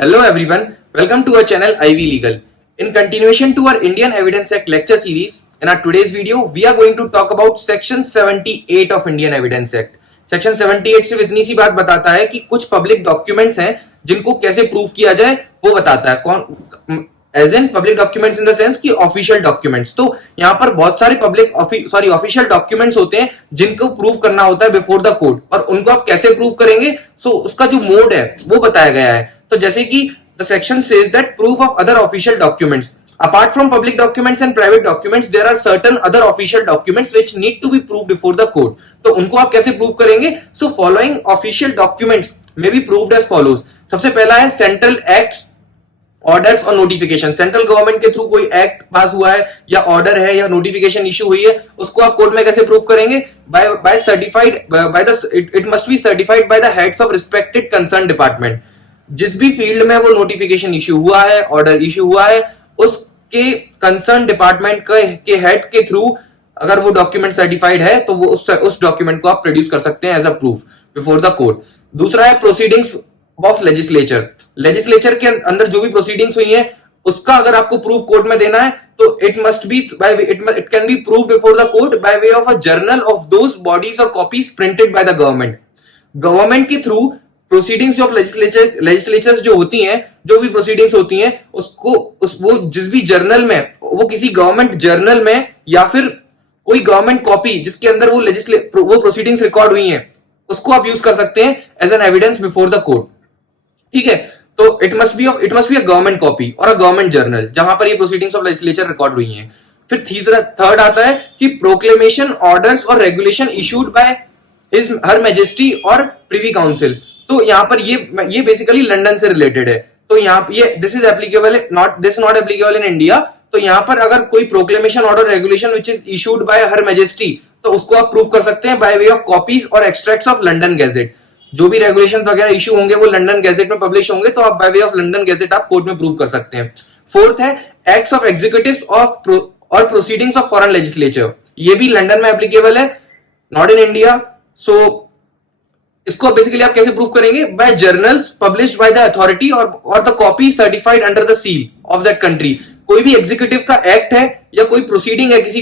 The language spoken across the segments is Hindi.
Hello everyone, welcome to our channel Ivy Legal. In continuation to our Indian Evidence Act lecture series, in our today's video, we are going to talk about Section 78 of Indian Evidence Act. Section 78 सिर्फ इतनी सी बात बताता है कि कुछ पब्लिक डॉक्यूमेंट्स हैं जिनको कैसे प्रूव किया जाए वो बताता है कौन as an public documents in the sense कि ऑफिशियल डॉक्यूमेंट्स। तो यहाँ पर बहुत सारे ऑफिशियल डॉक्यूमेंट्स होते हैं जिनको प्रूव करना होता है बिफोर द कोर्ट, और उनको आप कैसे प्रूव करेंगे उसका जो मोड है वो बताया गया है। तो जैसे कि the section says that proof of other official documents apart from public documents and private documents there are certain other official documents which need to be proved before the court। तो उनको आप कैसे प्रूव करेंगे? so following official documents may be proved as follows। सबसे पहला है सेंट्रल एक्ट्स, ऑर्डर्स और नोटिफिकेशन। सेंट्रल गवर्नमेंट के थ्रू कोई एक्ट पास हुआ है या ऑर्डर है या नोटिफिकेशन इशू हुई है, उसको आप कोर्ट में कैसे प्रूव करेंगे? By certified by the it must be certified by the heads of respected concern department. जिस भी फील्ड में वो नोटिफिकेशन इशू हुआ है, ऑर्डर इशू हुआ है, उसके कंसर्न डिपार्टमेंट के हेड के थ्रू अगर वो डॉक्यूमेंट सर्टिफाइड है तो वो उस डॉक्यूमेंट को आप प्रोड्यूस कर सकते हैं as a proof before the court. दूसरा है प्रोसीडिंग्स ऑफ लेजिस्लेचर। लेजिस्लेचर के अंदर जो भी प्रोसीडिंग्स हुई है उसका अगर आपको प्रूफ कोर्ट में देना है तो it can be prove before the court by way of a journal of those bodies और copies printed by the government. Government के थ्रू प्रोसीडिंग्स ऑफ लेजिस्लेचर्स जो होती हैं, जो भी प्रोसीडिंग्स होती हैं वो जिस भी जर्नल में, वो किसी गवर्नमेंट जर्नल में या फिर कोई गवर्नमेंट कॉपी जिसके अंदर वो प्रोसीडिंग्स रिकॉर्ड हुई हैं उसको आप यूज कर सकते हैं as an evidence before the court. ठीक है, तो it must be a government copy और अ गवर्नमेंट जर्नल जहां पर ये प्रोसीडिंग्स ऑफ लेजिस्लेचर रिकॉर्ड हुई हैं। फिर थर्ड आता है कि प्रोक्लेमेशन, ऑर्डर्स और regulation issued by her majesty और प्रिवी काउंसिल। तो यहाँ पर ये बेसिकली लंदन से रिलेटेड है। तो यहाँ ये this not applicable in India. तो यहाँ पर अगर कोई proclamation, order, regulation which is issued by her majesty तो उसको आप प्रूव कर सकते हैं बाय वे ऑफ कॉपीज और एक्सट्रैक्ट्स ऑफ लंदन गैजेट। जो भी रेगुलेशंस वगैरह इशू होंगे वो लंदन गैजेट में पब्लिश होंगे, तो आप bye way of London gadget आप कोर्ट में प्रूव कर सकते हैं। फोर्थ है एक्ट्स ऑफ एग्जीक्यूटिव्स और प्रोसीडिंग्स ऑफ फॉरेन लेजिस्लेचर। ये भी लंदन में एप्लीकेबल है, नॉट इन इंडिया। सो इसको बेसिकली आप कैसे प्रूव करेंगे? By journals published by the authority और the copy certified under the seal of that country. कोई भी एग्जीक्यूटिव का एक्ट है या कोई प्रोसीडिंग है किसी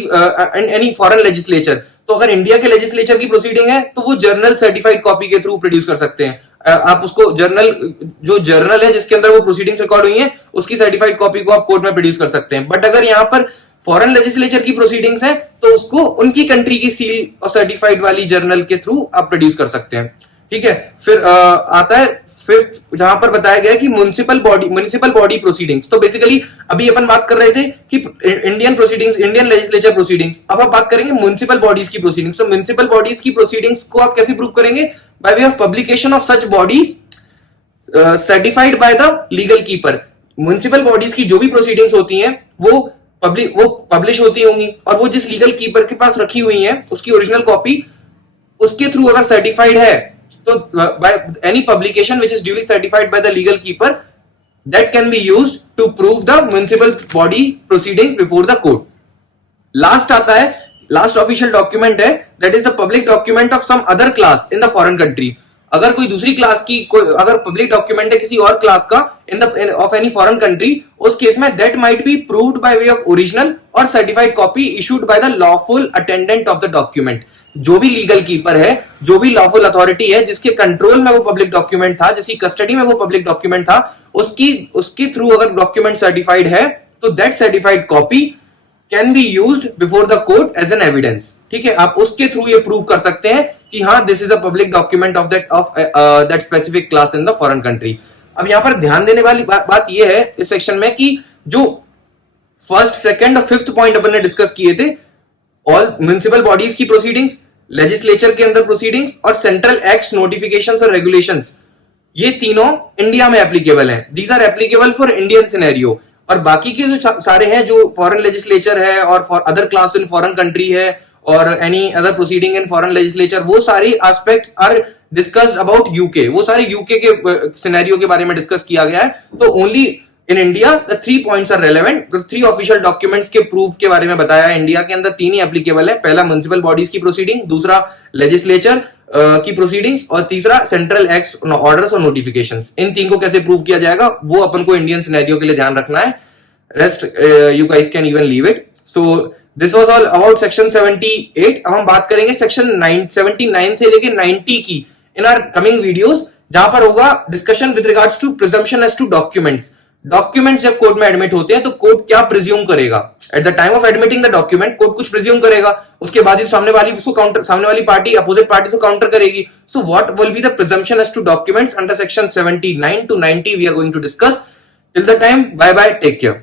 एनी फॉरेन लेजिस्लेचर, तो अगर इंडिया के लेजिस्लेचर की प्रोसीडिंग है तो वो जर्नल सर्टिफाइड कॉपी के थ्रू प्रोड्यूस कर सकते हैं। आप उसको जो जर्नल है जिसके अंदर वो प्रोसीडिंग्स रिकॉर्ड हुई है उसकी सर्टिफाइड कॉपी को आप कोर्ट में प्रोड्यूस कर सकते हैं। बट अगर यहाँ पर फॉरेन लेजिस्लेचर की प्रोसीडिंग्स है तो उसको उनकी कंट्री की सील और सर्टिफाइड वाली जर्नल के थ्रू आप प्रोड्यूस कर सकते हैं। ठीक है, फिर आता है फिफ्थ, जहां पर बताया गया कि म्युनिसिपल बॉडी प्रोसीडिंग्स। तो बेसिकली अभी अपन बात कर रहे थे कि इंडियन लेजिस्लेचर प्रोसीडिंग्स, अब आप बात करेंगे म्युनिसिपल बॉडीज की प्रोसीडिंग्स। तो म्युनिसिपल बॉडीज की प्रोसीडिंग्स को आप कैसे प्रूव करेंगे? Bye way of publication of such bodies certified by the legal keeper. Municipal bodies की जो भी प्रोसीडिंग्स होती हैं वो पब्लिश होती होंगी और वो जिस लीगल कीपर के पास रखी हुई है उसकी ओरिजिनल कॉपी उसके थ्रू अगर सर्टिफाइड है तो by any publication which is duly certified by the legal keeper that can be used to prove the municipal body proceedings before the court। Last आता है, लास्ट ऑफिशियल डॉक्यूमेंट है that is the public document of some other class in the foreign country। अगर कोई दूसरी क्लास की अगर पब्लिक डॉक्यूमेंट है किसी और क्लास का ऑफ एनी फॉरेन कंट्री, उस केस में that might be proved by way of original और certified copy issued by the lawful attendant of the document. जो भी लीगल कीपर है, जो भी लॉफुल अथॉरिटी है जिसके कंट्रोल में वो पब्लिक डॉक्यूमेंट था, जिसकी कस्टडी में वो पब्लिक डॉक्यूमेंट था, उसके थ्रू अगर डॉक्यूमेंट सर्टिफाइड है तो that certified copy can be used before the court as an evidence. ठीक है, आप उसके थ्रू ये प्रूव कर सकते हैं कि हाँ this is a public document of that specific class in the foreign country. अब यहां पर ध्यान देने वाली बात यह है इस सेक्शन में कि जो फर्स्ट, सेकंड और फिफ्थ पॉइंट अपन ने डिस्कस किए थे, ऑल म्युनिसिपल बॉडीज की प्रोसीडिंग्स, लेजिस्लेचर के अंदर प्रोसीडिंग्स और सेंट्रल एक्ट्स, नोटिफिकेशंस और रेगुलेशंस, ये तीनों इंडिया में एप्लीकेबल हैं। These are applicable for Indian scenario. और बाकी के जो सारे हैं, जो फॉरेन लेजिस्लेचर है और for other class in foreign country है और any other proceeding in foreign legislature, वो सारे aspects are discussed about UK. वो सारे यूके के सिनेरियो के बारे में डिस्कस किया गया है। तो only in India the 3 points are relevant. The 3 official documents के प्रूफ के बारे में बताया है। इंडिया के अंदर 3 ही एप्लीकेबल है। पहला म्युनिसिपल बॉडीज की प्रोसीडिंग, दूसरा लेजिस्लेचर की प्रोसीडिंग्स, और तीसरा सेंट्रल एक्ट्स, ऑर्डर्स और नोटिफिकेशंस। इन तीन को कैसे प्रूव किया जाएगा वो अपन को इंडियन सिनेरियो के लिए ध्यान रखना है। Rest you guys can even leave it. So this was all about section 78। अब हम बात करेंगे सेक्शन 79 से लेके 90 की इन आवर कमिंग वीडियोस, जहां पर होगा discussion with regards to presumption as to documents. Documents जब कोर्ट में एडमिट होते हैं तो कोर्ट क्या प्रिज्यूम करेगा at the time of admitting the document. Court कुछ प्रिज्यूम करेगा, उसके बाद ही सामने वाली पार्टी अपोजिट पार्टी को काउंटर करेगी। So what will be the presumption as to documents under section 79 to 90 we are going to discuss. Till the time, bye bye, take care.